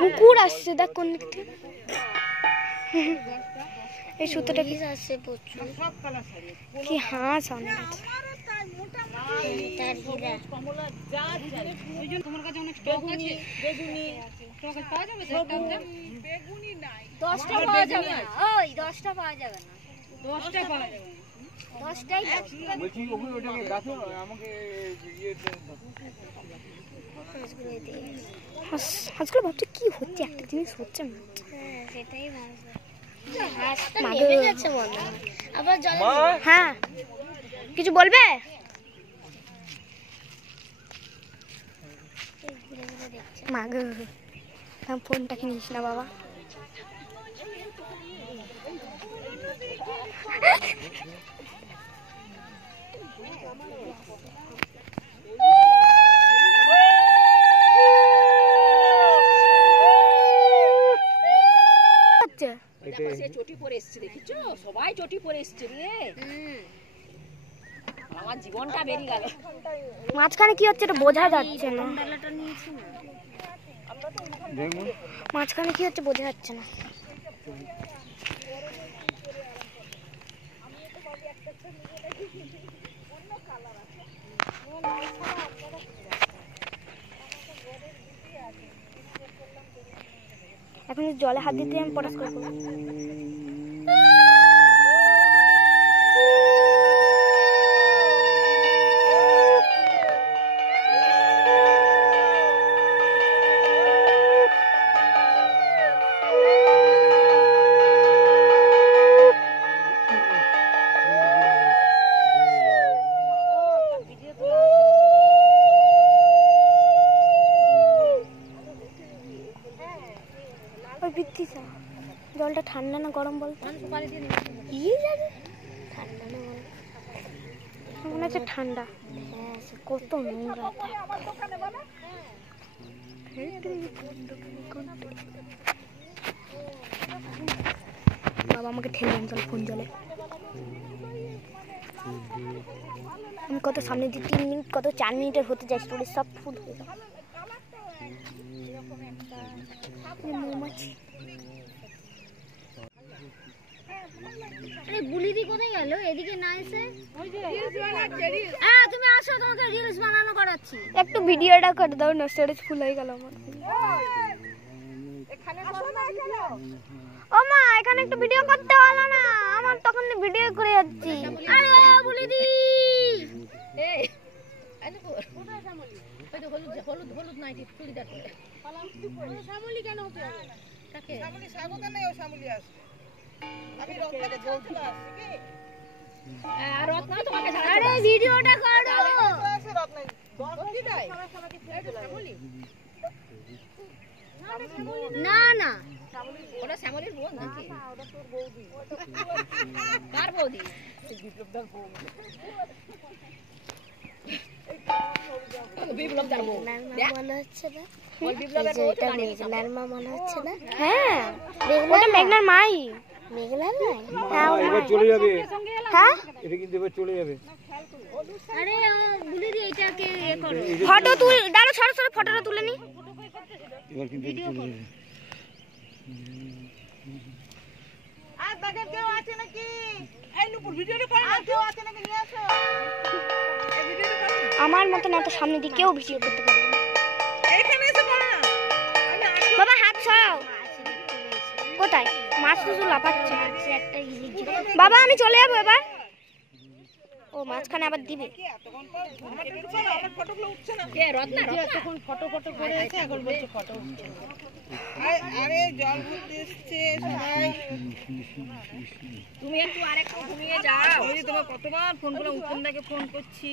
কুকুর আসছে দেখ কোন দিক থেকে। এই সুতোটা কি আসছে প্রচুর, কি হাঁস অনেক আছে। তোমার কাছে অনেক স্টক আছে। বেগুনি তোমার কাছে পাওয়া যাবে? বেগুনি নাই, 10টা পাওয়া যাবে না। ওই 10টা পাওয়া যাবে না, 10টা পাওয়া যাবে না, 10টাই বলছি। ওটাকে গাছো আমাকে ইয়ে হাঁসগুলো ভাবছে কি হচ্ছে, একটা জিনিস হচ্ছে না। হ্যাঁ সেটাই ভাবছে, হাঁসটা নেমে গেছে মনে হয় আবার জল। হ্যাঁ কিছু বলবে? মাগো ফোনটাকে নিস না বাবা। চটি পরে এসছে দেখিছো, সবাই চটি পরে এসছে রে। আমার জীবনটা বেরিয়ে গেল। মাঝখানে কি হচ্ছে এটা বোঝা যাচ্ছে না, মাঝখানে কি হচ্ছে বোঝা যাচ্ছে না। এখন জলে হাত দিতে আমি পটাশ করবো। জলটা ঠান্ডা না গরম বল? ঠান্ডা না গরম? মনে হচ্ছে ঠান্ডা। হ্যাঁ কত নোংরা। বাবা আমাকে ঠেলে আনতে ফোন জলে। আমি কত সামনে দিয়ে 3 মিনিট, কত 4 মিনিটের হতে যাই, স্টোরি সব ফুল হয়ে যাবে। মৌমাছি বুলিদি কোথায় গেল? এদিকে না এসে তুমি আসো, তোমাকে রিলস বানানো করাচ্ছি। একটু ভিডিওটা করে দাও না, স্টোরেজ ফুল হয়ে গেল আমার। ও মা এখানে একটু ভিডিও করতে হলো না, আমার তখন ভিডিও করে যাচ্ছি। আরে বুলিদি এই কোথায় শ্যামলি? ওই তো হলুদ হলুদ নাইটি চুড়িদার পরে। শ্যামলি কেন হতে হবে? কাকে শ্যামলি? স্বাগত নাই, ও শ্যামলি আসছে। আমি রত্নাকে বলতে আসছি কি? আর রত্না তোমাকে ঝাড়া। আরে ভিডিওটা করো। আছে রত্না কি দেয়? এই তো শ্যামলি। না না ওটা শ্যামলির বোন নাকি? না ওটা তোর বৌদি। কার বৌদি? বিপ্লবদার বৌদি। বিপ্লবদার বউ মনে হচ্ছে না? বল বিপ্লবের বউ তো মেঘনার মা মনে হচ্ছে না? হ্যাঁ ওটা মেঘনার মাই। মেঘনার নাই? হ্যাঁ এবার চলে যাবে। হ্যাঁ এটা কিন্তু এবার চলে যাবে। আরে বলি দি এটাকে এ করো, ফটো তুল দাঁড়াও, সরো সরো ফটোটা তুলে নি। এবার কিন্তু চলে যাবে। আর বাগের কেউ আছে নাকি? এই নুপুর ভিডিওটা করে না, কেউ আছে নাকি নিয়ে আসো। এই ভিডিওটা করো। আমার মত না তো সামনে দিয়ে কেউ ভিডিও করতে পারবে না। এখানে এসে করো না। বাবা হাত সরাও। কোথায় মাছ তো লাফাচ্ছে একটা ইজি। বাবা আমি চলে যাব এবার। ও মাঝখানে আবার দিবে। আমার ফটোগুলো উঠছে না। কে রত্না? রত্না তখন ফটো করে আছে, এখন বলছে ফটো উঠছে না। আরে জল ভর্তি এসেছে সবাই। তুমি একটু আরেকটু ঘুমিয়ে যাও। ওই তোমার কতবার ফোনগুলো উপেন্দাকে ফোন করছি।